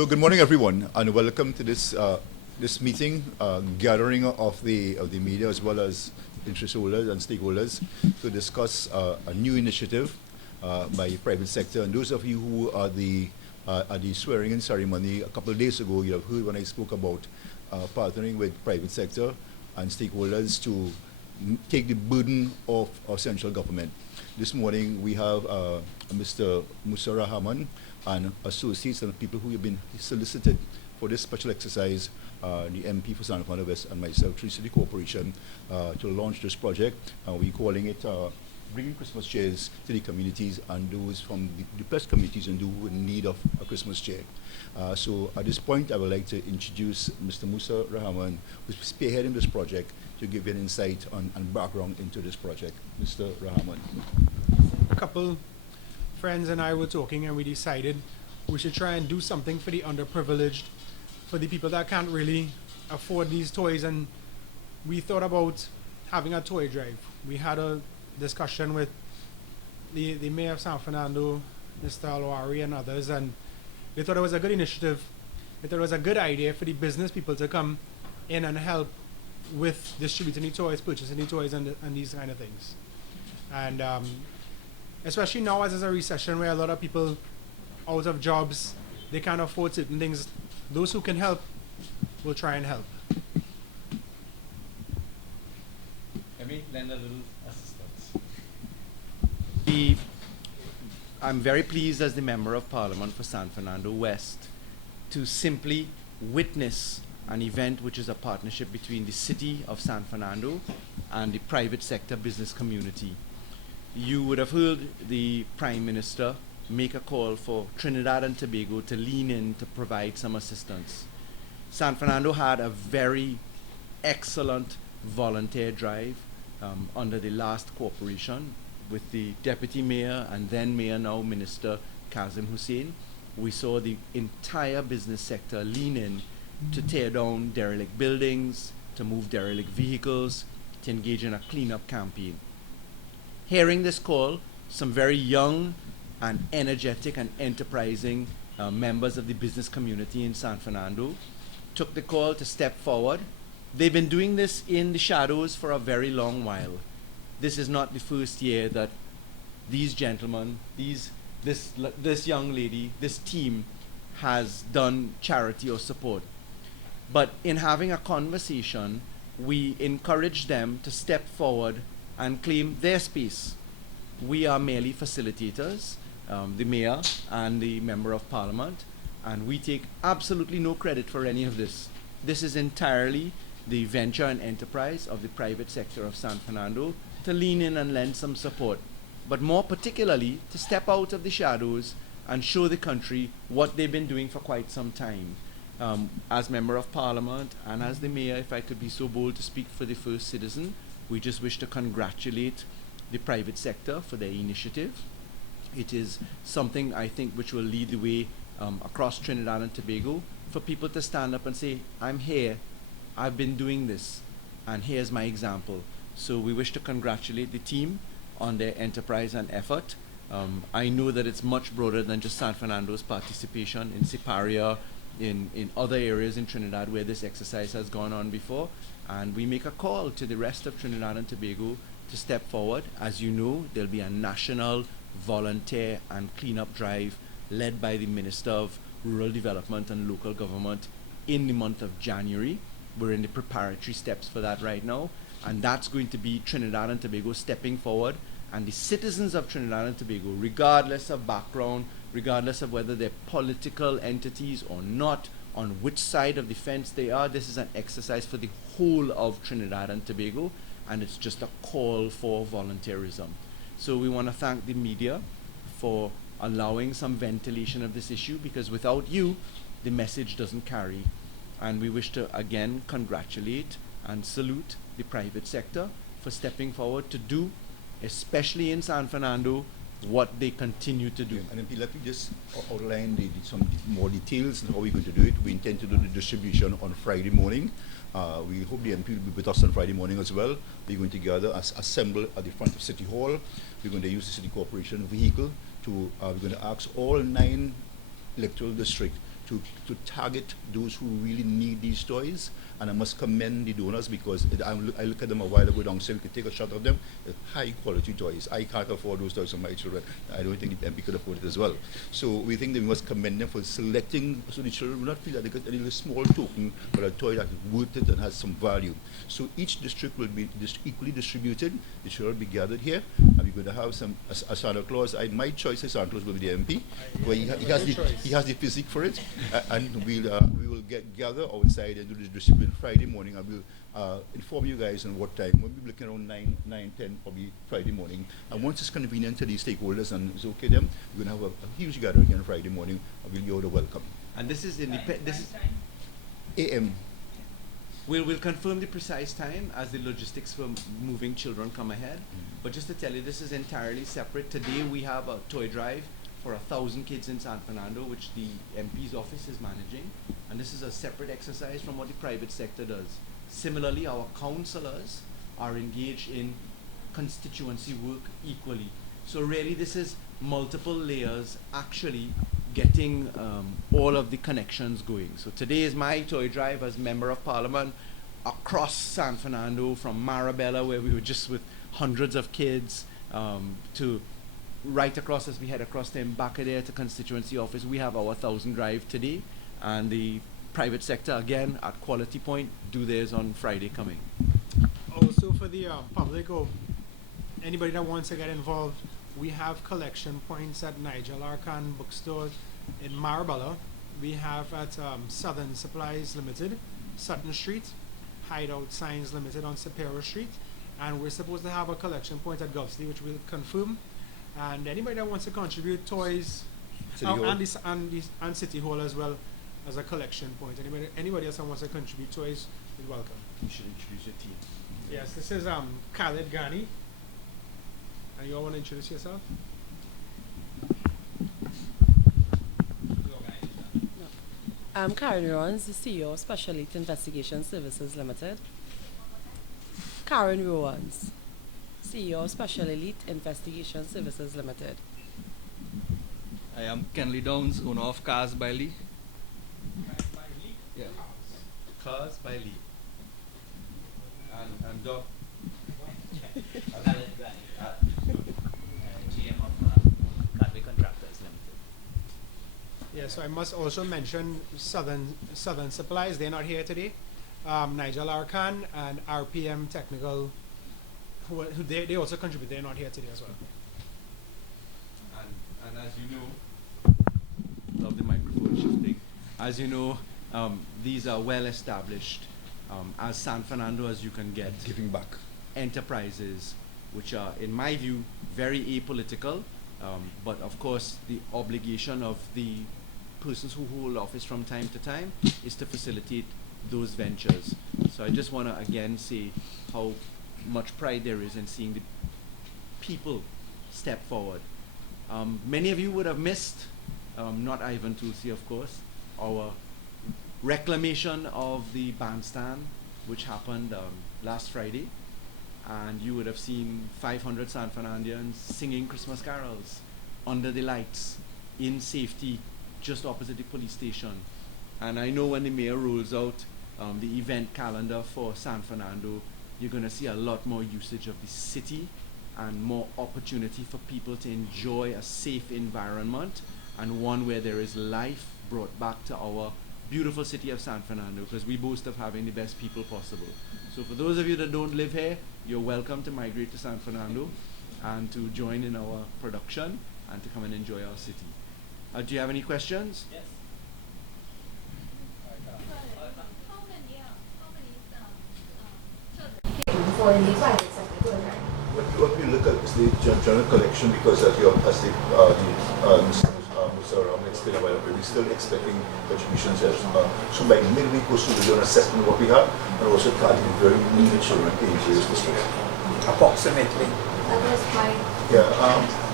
So good morning, everyone, and welcome to this meeting, gathering of the media as well as interest holders and stakeholders to discuss a new initiative by private sector. And those of you who are at the swearing-in ceremony a couple of days ago, you have heard when I spoke about partnering with private sector and stakeholders to take the burden of our central government. This morning we have Mr. Musa Rahman and associates and people who have been solicited for this special exercise, the MP for San Fernando West and myself, Trinidad Corporation, to launch this project. We're calling it Bringing Christmas Cheers to the Communities and those from the depressed communities and those who are in need of a Christmas cheer. So at this point, I would like to introduce Mr. Musa Rahman, who's spearheading this project, to give you an insight and background into this project. Mr. Rahman. A couple friends and I were talking and we decided we should try and do something for the underprivileged, for the people that can't really afford these toys, and we thought about having a toy drive. We had a discussion with the Mayor of San Fernando, Mr. Al-Rawi, and others, and they thought it was a good initiative. They thought it was a good idea for the business people to come in and help with distributing the toys, purchasing the toys, and these kind of things. And especially now as there's a recession where a lot of people out of jobs, they can't afford certain things. Those who can help will try and help. Let me lend a little assistance. I'm very pleased as the Member of Parliament for San Fernando West to simply witness an event which is a partnership between the city of San Fernando and the private sector business community. You would have heard the Prime Minister make a call for Trinidad and Tobago to lean in to provide some assistance. San Fernando had a very excellent volunteer drive under the last corporation with the Deputy Mayor and then Mayor, now Minister Kazim Hussein. We saw the entire business sector lean in to tear down derelict buildings, to move derelict vehicles, to engage in a cleanup campaign. Hearing this call, some very young and energetic and enterprising members of the business community in San Fernando took the call to step forward. They've been doing this in the shadows for a very long while. This is not the first year that these gentlemen, this young lady, this team has done charity or support. But in having a conversation, we encourage them to step forward and claim their space. We are merely facilitators, the Mayor and the Member of Parliament, and we take absolutely no credit for any of this. This is entirely the venture and enterprise of the private sector of San Fernando to lean in and lend some support, but more particularly to step out of the shadows and show the country what they've been doing for quite some time. As Member of Parliament and as the Mayor, if I could be so bold to speak for the first citizen, we just wish to congratulate the private sector for their initiative. It is something I think which will lead the way across Trinidad and Tobago for people to stand up and say, I'm here, I've been doing this, and here's my example. So we wish to congratulate the team on their enterprise and effort. I know that it's much broader than just San Fernando's participation in Siparia, in other areas in Trinidad where this exercise has gone on before. And we make a call to the rest of Trinidad and Tobago to step forward. As you know, there'll be a national volunteer and cleanup drive led by the Minister of Rural Development and Local Government in the month of January. We're in the preparatory steps for that right now. And that's going to be Trinidad and Tobago stepping forward, and the citizens of Trinidad and Tobago, regardless of background, regardless of whether they're political entities or not, on which side of the fence they are, this is an exercise for the whole of Trinidad and Tobago, and it's just a call for volunteerism. So we want to thank the media for allowing some ventilation of this issue, because without you, the message doesn't carry. And we wish to again congratulate and salute the private sector for stepping forward to do, especially in San Fernando, what they continue to do. Yeah, and let me just outline some more details on how we're going to do it. We intend to do the distribution on Friday morning. We hope the MP will be with us on Friday morning as well. We're going to gather, assemble at the front of City Hall. We're going to use the City Corporation vehicle to, we're going to ask all 9 electoral districts to target those who really need these toys. And I must commend the donors because I look at them a while ago downstairs, we could take a shot of them. They're high quality toys. I can't afford those toys for my children. I don't think the MP could afford it as well. So we think that we must commend them for selecting so the children will not feel that they get a little small token, but a toy that is worth it and has some value. So each district will be equally distributed. The children will be gathered here, and we're going to have a Santa Claus. My choice is Santa Claus will be the MP, where he has the physique for it, and we will gather outside and do the distribution Friday morning. I will inform you guys on what time. We'll be looking around 9, 10, probably Friday morning. And once it's convenient to these stakeholders and it's okay them, we're going to have a huge gathering on Friday morning. And we'll be all the welcome. And this is this is AM. We'll confirm the precise time as the logistics for moving children come ahead. But just to tell you, this is entirely separate. Today we have a toy drive for 1,000 kids in San Fernando, which the MP's office is managing. And this is a separate exercise from what the private sector does. Similarly, our councillors are engaged in constituency work equally. So really this is multiple layers actually getting all of the connections going. So today is my toy drive as Member of Parliament across San Fernando, from Marabella, where we were just with hundreds of kids, to right across as we head across the Mbakadere to constituency office. We have our 1,000 drive today, and the private sector again at Quality Point do theirs on Friday coming. Also for the public or anybody that wants to get involved, we have collection points at Nigel Arkan Bookstore in Marabella. We have at Southern Supplies Limited, Sutton Street, Hideout Signs Limited on Sapero Street, and we're supposed to have a collection point at Gulfsley, which we'll confirm. And anybody that wants to contribute toys, and City Hall as well as a collection point. Anybody else that wants to contribute toys is welcome. You should introduce your team. Yes, this is Khalid Ghani. And you all want to introduce yourself? I'm Karen Rowans, the CEO of Special Elite Investigation Services Limited. Karen Rowans, CEO of Special Elite Investigation Services Limited. I am Kenley Downs, owner of Cars by Lee. Yeah. Cars by Lee. And Doc. GM of Cadbury Contractors Limited. Yeah, so I must also mention Southern Supplies. They're not here today. Nigel Arkan and RPM Technical, who they also contribute. They're not here today as well. And as you know, love the microphone shifting. As you know, these are well established, as San Fernando as you can get, Giving back. enterprises which are, in my view, very apolitical, but of course the obligation of the persons who hold office from time to time is to facilitate those ventures. So I just want to again say how much pride there is in seeing the people step forward. Many of you would have missed, not Ivan Tulsi of course, our reclamation of the bandstand which happened last Friday, and you would have seen 500 San Fernandians singing Christmas carols under the lights in safety just opposite the police station. And I know when the mayor rolls out the event calendar for San Fernando, you're going to see a lot more usage of the city and more opportunity for people to enjoy a safe environment, and one where there is life brought back to our beautiful city of San Fernando, because we boast of having the best people possible. So for those of you that don't live here, you're welcome to migrate to San Fernando and to join in our production and to come and enjoy our city. Do you have any questions? Yes. For the private sector to attend. What we look at is the general collection, because as Mr. Ram explained a while ago, we're still expecting contributions. So by midweek or so, we'll do an assessment of what we have, and also targeting very needy children in various districts. Approximately. That was my. Yeah,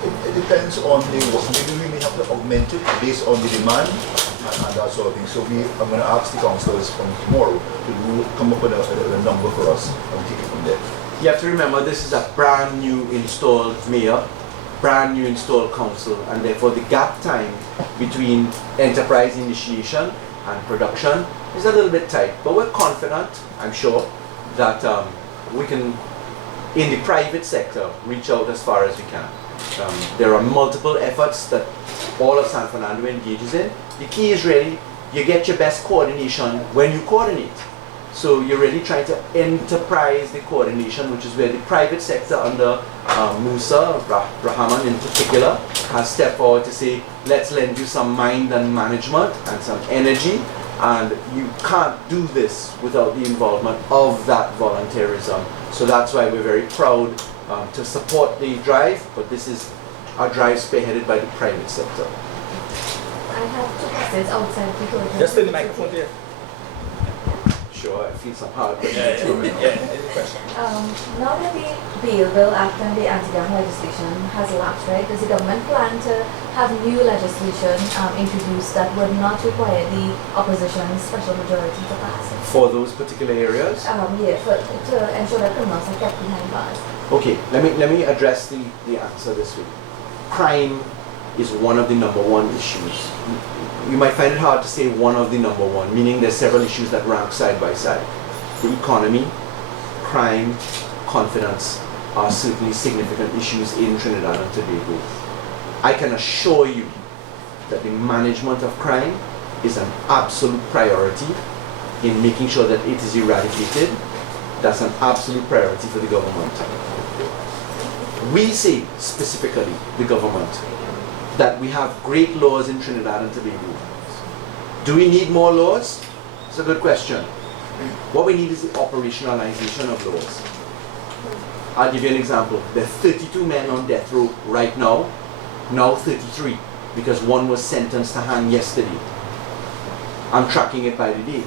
it depends on the work. Maybe we may have to augment it based on the demand and that sort of thing. So I'm going to ask the councillors from tomorrow to come up with a number for us and take it from there. You have to remember this is a brand new installed mayor, brand new installed council, and therefore the gap time between enterprise initiation and production is a little bit tight. But we're confident, I'm sure, that we can, in the private sector, reach out as far as we can. There are multiple efforts that all of San Fernando engages in. The key is really, you get your best coordination when you coordinate. So you're really trying to enterprise the coordination, which is where the private sector under Musa Rahman in particular has stepped forward to say, let's lend you some mind and management and some energy, and you can't do this without the involvement of that volunteerism. So that's why we're very proud to support the drive, but this is a drive spearheaded by the private sector. I have two questions outside the door. Just in the microphone there. Sure, I feel some hard, but Any question? Now that the Bill Act and the anti-gang legislation has lapsed, right, does the government plan to have new legislation introduced that would not require the opposition's special majority to pass it? for those particular areas. Yeah, to ensure that criminals are kept behind bars. Okay, let me address the answer this way. Crime is one of the number one issues. You might find it hard to say one of the number one, meaning there's several issues that rank side by side. The economy, crime, confidence are certainly significant issues in Trinidad and Tobago. I can assure you that the management of crime is an absolute priority in making sure that it is eradicated. That's an absolute priority for the government. We say specifically, the government, that we have great laws in Trinidad and Tobago. Do we need more laws? It's a good question. What we need is the operationalization of laws. I'll give you an example. There are 32 men on death row right now 33, because one was sentenced to hang yesterday. I'm tracking it by the day.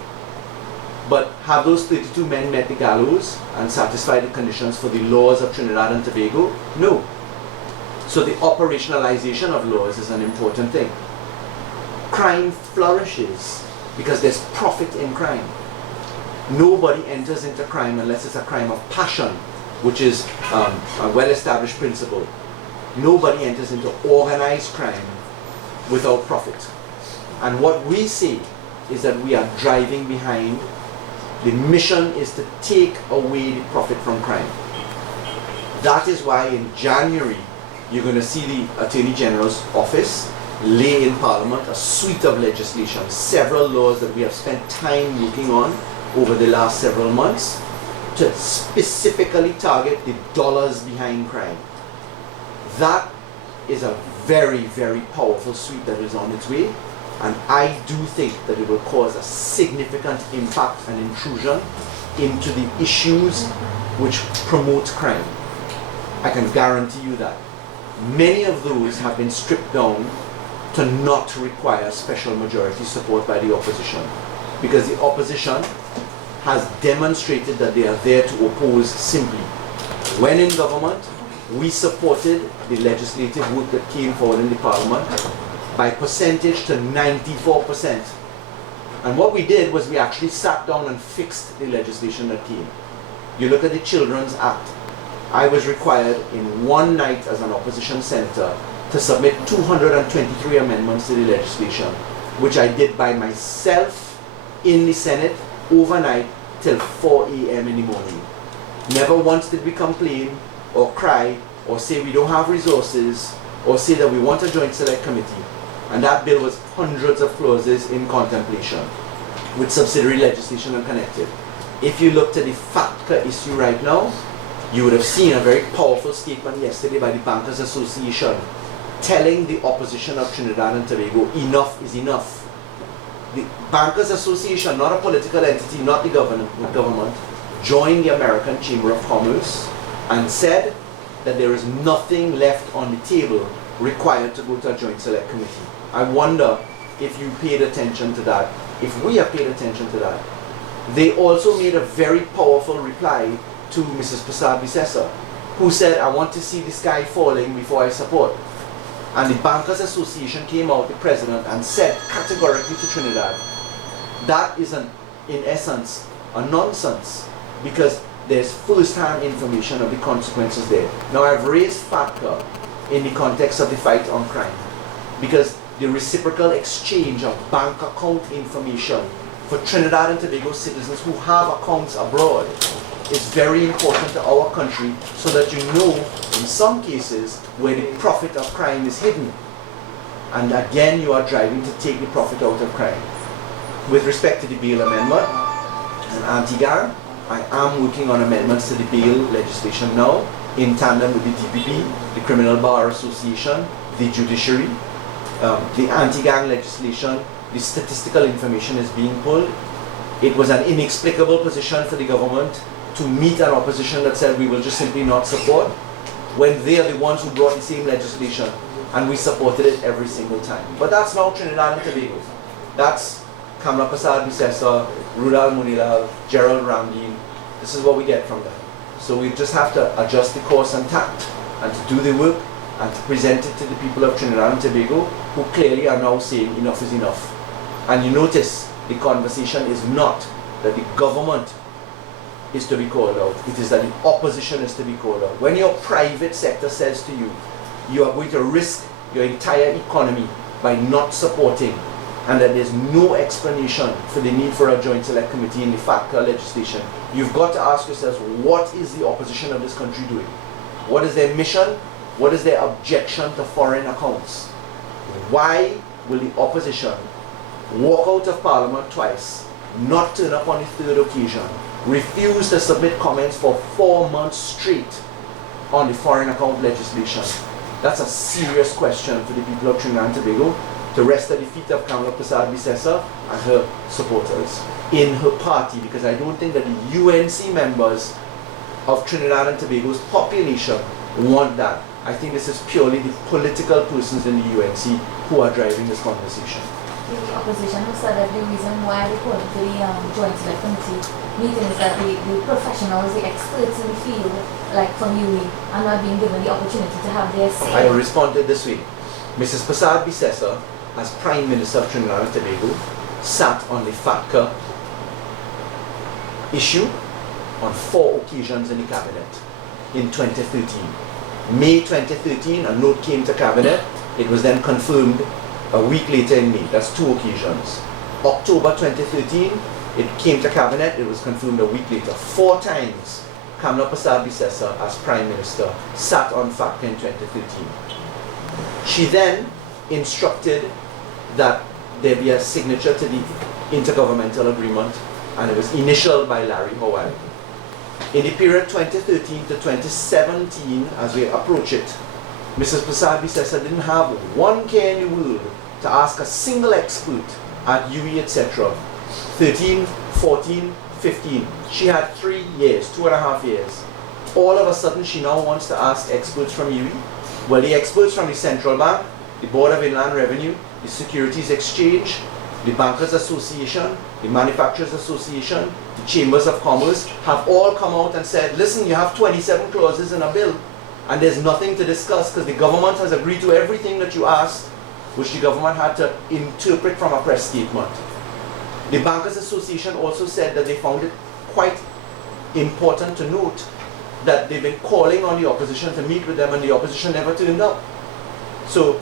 But have those 32 men met the gallows and satisfied the conditions for the laws of Trinidad and Tobago? No. So the operationalization of laws is an important thing. Crime flourishes because there's profit in crime. Nobody enters into crime unless it's a crime of passion, which is a well-established principle. Nobody enters into organized crime without profit. And what we say is that we are driving behind. The mission is to take away the profit from crime. That is why in January, you're going to see the Attorney General's office lay in Parliament a suite of legislation, several laws that we have spent time working on over the last several months to specifically target the dollars behind crime. That is a very, very powerful suite that is on its way, and I do think that it will cause a significant impact and intrusion into the issues which promote crime. I can guarantee you that. Many of those have been stripped down to not require special majority support by the opposition, because the opposition has demonstrated that they are there to oppose simply. When in government, we supported the legislative work that came forward in the Parliament by percentage to 94%. And what we did was we actually sat down and fixed the legislation that came. You look at the Children's Act. I was required in one night as an opposition senator to submit 223 amendments to the legislation, which I did by myself in the Senate overnight till 4 a.m. in the morning. Never once did we complain or cry or say we don't have resources or say that we want a joint select committee. And that bill was hundreds of clauses in contemplation with subsidiary legislation and connected. If you looked at the FATCA issue right now, you would have seen a very powerful statement yesterday by the Bankers Association telling the opposition of Trinidad and Tobago, enough is enough. The Bankers Association, not a political entity, not the government, joined the American Chamber of Commerce and said that there is nothing left on the table required to go to a joint select committee. I wonder if you paid attention to that, if we have paid attention to that. They also made a very powerful reply to Mrs. Prasad Bisesa, who said, I want to see the sky falling before I support. And the Bankers Association came out, the president, and said categorically to Trinidad, that is, in essence, a nonsense, because there's first-hand information of the consequences there. Now, I've raised FATCA in the context of the fight on crime. Because the reciprocal exchange of bank account information for Trinidad and Tobago citizens who have accounts abroad is very important to our country, so that you know in some cases where the profit of crime is hidden. And again, you are driving to take the profit out of crime. With respect to the bail amendment and anti-gang, I am working on amendments to the bail legislation now, in tandem with the DPP, the Criminal Bar Association, the judiciary. The anti-gang legislation, the statistical information is being pulled. It was an inexplicable position for the government to meet an opposition that said we will just simply not support, when they are the ones who brought the same legislation, and we supported it every single time. But that's now Trinidad and Tobago. That's Kamla Prasad Bisesa, Rudal Munilal, Gerald Ramdeen. This is what we get from them. So we just have to adjust the course and tact, and to do the work, and to present it to the people of Trinidad and Tobago, who clearly are now saying enough is enough. And you notice the conversation is not that the government is to be called out, it is that the opposition is to be called out. When your private sector says to you, you are going to risk your entire economy by not supporting, and that there's no explanation for the need for a joint select committee in the FATCA legislation, you've got to ask yourselves, what is the opposition of this country doing? What is their mission? What is their objection to foreign accounts? Why will the opposition walk out of Parliament twice, not turn up on the third occasion, refuse to submit comments for 4 months straight on the foreign account legislation? That's a serious question for the people of Trinidad and Tobago, to rest at the feet of Kamla Prasad Bisesa and her supporters in her party, because I don't think that the UNC members of Trinidad and Tobago's population want that. I think this is purely the political persons in the UNC who are driving this conversation. The opposition has said that the reason why they called it the Joint Select Committee meeting is that the professionals, the experts in the field, like from UE, are not being given the opportunity to have their say. I responded this way. Mrs. Prasad Bisesa, as Prime Minister of Trinidad and Tobago, sat on the FATCA issue on 4 occasions in the Cabinet in 2013. May 2013, a note came to Cabinet. It was then confirmed a week later in May. That's 2 occasions. October 2013, it came to Cabinet. It was confirmed a week later. 4 times, Kamla Prasad Bisesa, as Prime Minister, sat on FATCA in 2013. She then instructed that there be a signature to the intergovernmental agreement, and it was initialed by Larry Howard. In the period 2013 to 2017, as we approach it, Mrs. Prasad Bisesa didn't have one care in the world to ask a single expert at UE, etc. 13, 14, 15. She had 3 years, 2.5 years. All of a sudden, she now wants to ask experts from UE. Well, the experts from the Central Bank, the Board of Inland Revenue, the Securities Exchange, the Bankers Association, the Manufacturers Association, the Chambers of Commerce have all come out and said, listen, you have 27 clauses in a bill, and there's nothing to discuss because the government has agreed to everything that you asked, which the government had to interpret from a press statement. The Bankers Association also said that they found it quite important to note that they've been calling on the opposition to meet with them, and the opposition never turned up. So,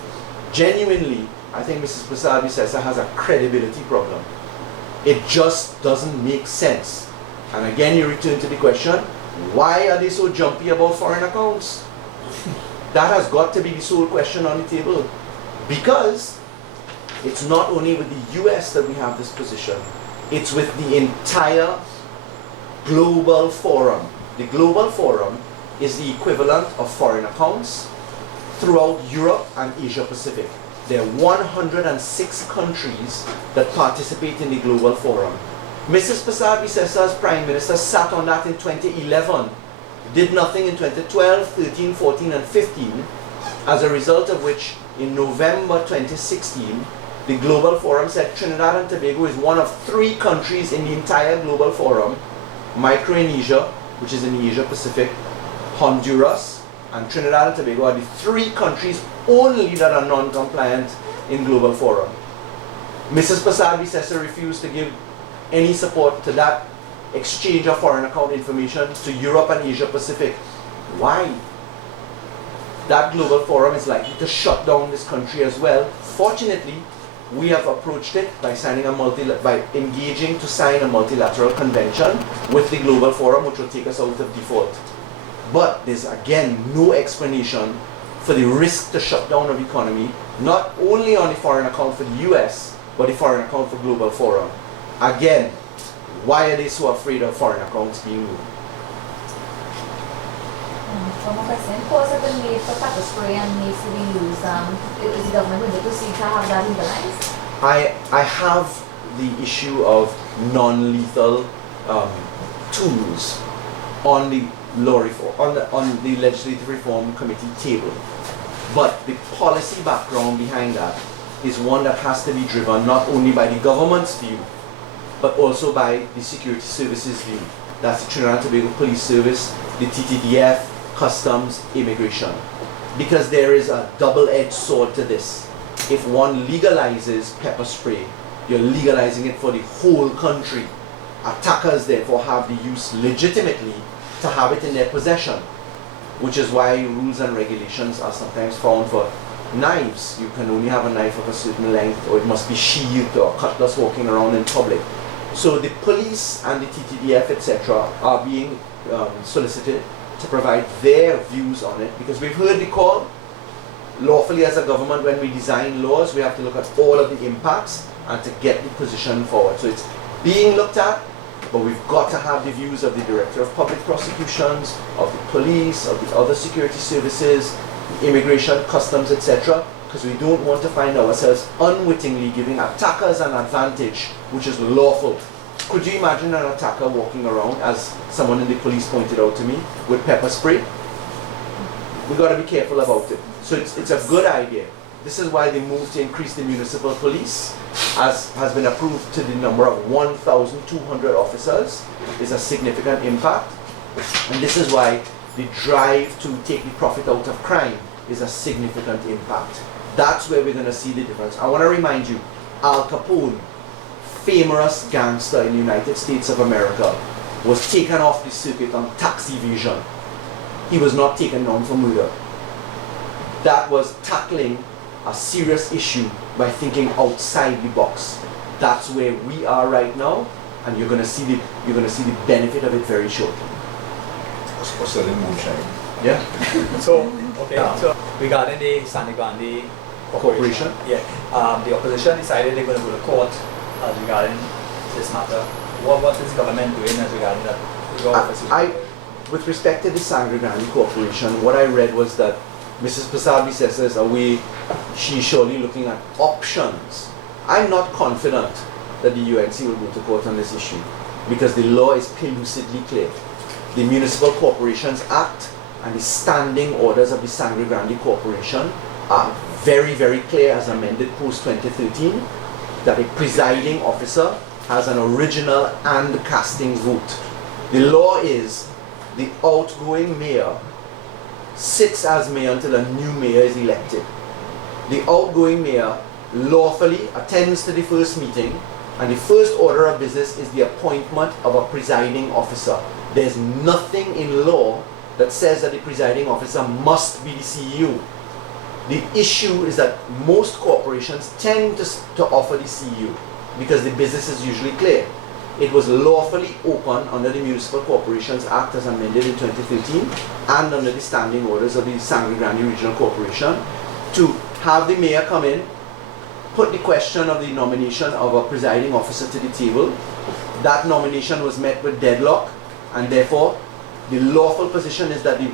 genuinely, I think Mrs. Prasad Bisesa has a credibility problem. It just doesn't make sense. And again, you return to the question, why are they so jumpy about foreign accounts? That has got to be the sole question on the table. Because it's not only with the US that we have this position, it's with the entire global forum. The global forum is the equivalent of foreign accounts throughout Europe and Asia Pacific. There are 106 countries that participate in the global forum. Mrs. Prasad Bisesa, as Prime Minister, sat on that in 2011, did nothing in 2012, 13, 14, and 15, as a result of which, in November 2016, the global forum said Trinidad and Tobago is one of 3 countries in the entire global forum, Micronesia, which is in the Asia Pacific, Honduras, and Trinidad and Tobago are the 3 countries only that are non-compliant in global forum. Mrs. Prasad Bisesa refused to give any support to that exchange of foreign account information to Europe and Asia Pacific. Why? that global forum is likely to shut down this country as well. Fortunately, we have approached it by engaging to sign a multilateral convention with the global forum, which will take us out of default. But there's again no explanation for the risk to shut down of economy, not only on the foreign account for the US, but the foreign account for global forum. Again, why are they so afraid of foreign accounts being moved? One more question. Calls have been made for pepper spray and needs to be used. Is the government going to proceed to have that legalized? I have the issue of non-lethal tools on the law reform, on the legislative reform committee table, but the policy background behind that is one that has to be driven not only by the government's view, but also by the security services view. That's the Trinidad and Tobago Police Service, the TTDF, Customs, Immigration. Because there is a double-edged sword to this. If one legalizes pepper spray, you're legalizing it for the whole country. Attackers therefore have the use legitimately to have it in their possession, which is why rules and regulations are sometimes found for knives. You can only have a knife of a certain length, or it must be sheathed, or cutlass walking around in public. So the police and the TTDF, etc., are being solicited to provide their views on it, because we've heard the call. Lawfully, as a government, when we design laws, we have to look at all of the impacts and to get the position forward. So it's being looked at, but we've got to have the views of the Director of Public Prosecutions, of the police, of the other security services, immigration, customs, etc., because we don't want to find ourselves unwittingly giving attackers an advantage which is lawful. Could you imagine an attacker walking around, as someone in the police pointed out to me, with pepper spray? We've got to be careful about it. So it's a good idea. This is why the move to increase the municipal police, as has been approved to the number of 1,200 officers, is a significant impact. And this is why the drive to take the profit out of crime is a significant impact. That's where we're going to see the difference. I want to remind you, Al Capone, famous gangster in the United States of America, was taken off the circuit on tax evasion. He was not taken down for murder. That was tackling a serious issue by thinking outside the box. That's where we are right now, and you're going to see the benefit of it very shortly. Or selling moonshine. Yeah. So, okay, so regarding the San Fernando Corporation? Yeah, the opposition decided they're going to go to court regarding this matter. What is the government doing as regarding that? With respect to the San Fernando Corporation, what I read was that Mrs. Prasad is away. She's surely looking at options. I'm not confident that the UNC will go to court on this issue, because the law is pellucidly clear. The Municipal Corporations Act and the standing orders of the Sangre Grande Corporation are very, very clear, as amended post-2013, that a presiding officer has an original and casting vote. The law is the outgoing mayor sits as mayor until a new mayor is elected. The outgoing mayor lawfully attends to the first meeting, and the first order of business is the appointment of a presiding officer. There's nothing in law that says that the presiding officer must be the CEO. The issue is that most corporations tend to offer the CEO because the business is usually clear. It was lawfully open under the Municipal Corporations Act as amended in 2013 and under the standing orders of the Sangre Grande Regional Corporation to have the mayor come in, put the question of the nomination of a presiding officer to the table. That nomination was met with deadlock, and therefore the lawful position is that the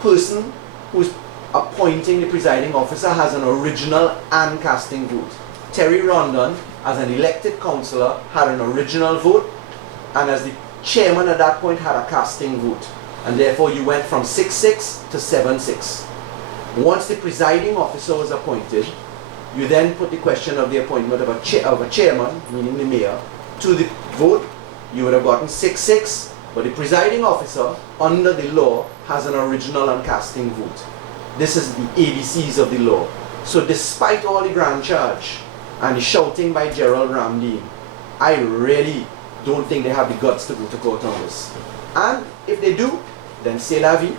person who's appointing the presiding officer has an original and casting vote. Terry Rondon, as an elected councillor, had an original vote, and as the chairman at that point had a casting vote, and therefore you went from 6-6 to 7-6. Once the presiding officer was appointed, you then put the question of the appointment of a chairman, meaning the mayor, to the vote. You would have gotten 6-6, but the presiding officer, under the law, has an original and casting vote. This is the ABCs of the law. So despite all the grand charge and the shouting by Gerald Ramdeen, I really don't think they have the guts to go to court on this. And if they do, then c'est la vie.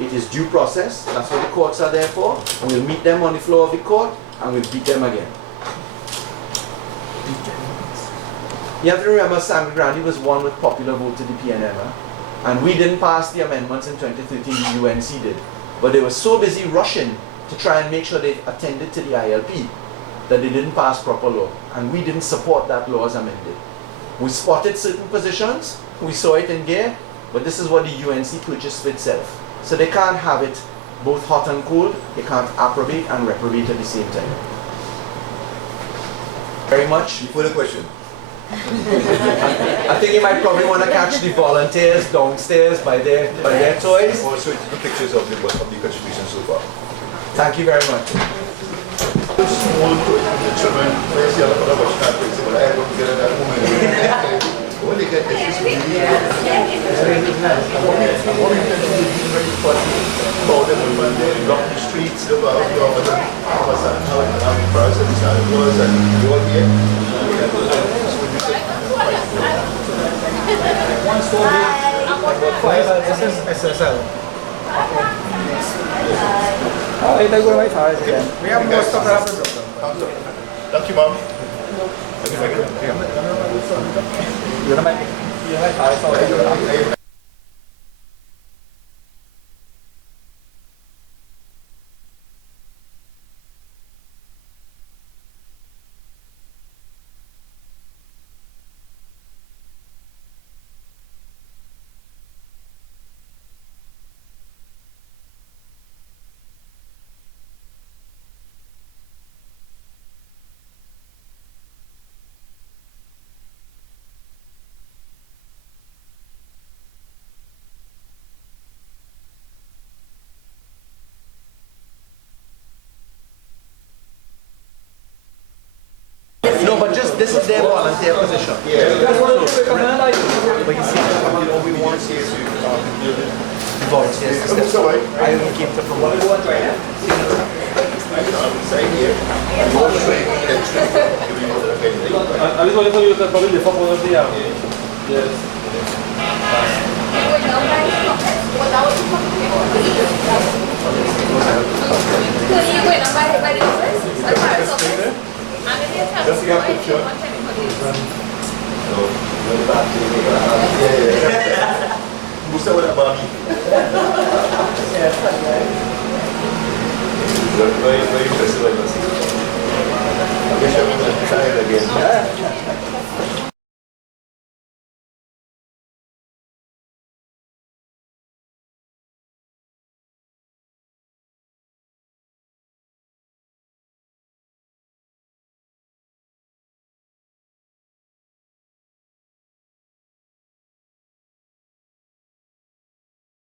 It is due process. That's what the courts are there for. We'll meet them on the floor of the court and we'll beat them again. You have to remember San Fernando was won with popular vote to the PNM, and we didn't pass the amendments in 2013, the UNC did. But they were so busy rushing to try and make sure they attended to the ILP that they didn't pass proper law, and we didn't support that law as amended. We spotted certain positions, we saw it in gear, but this is what the UNC purchased for itself. So they can't have it both hot and cold, they can't approbate and reprobate at the same time. Very much. Further question. I think you might probably want to catch the volunteers downstairs by their toys. Also, the pictures of the contribution so far. Thank you very much. Small the children, where's the other watching that place? But I don't get at that moment. When they get this, it's really block the streets, the presence, and it was, and you all here. One story. This is SSL. We have most of the episodes. Thank you, Mom. No, but just this is their volunteer position. Yeah. But you see, we want to see is volunteers. That's all right. I only came to promote. Same here. Just get a picture. Musa with a Barbie. Very, very impressive. I wish I would have tried again.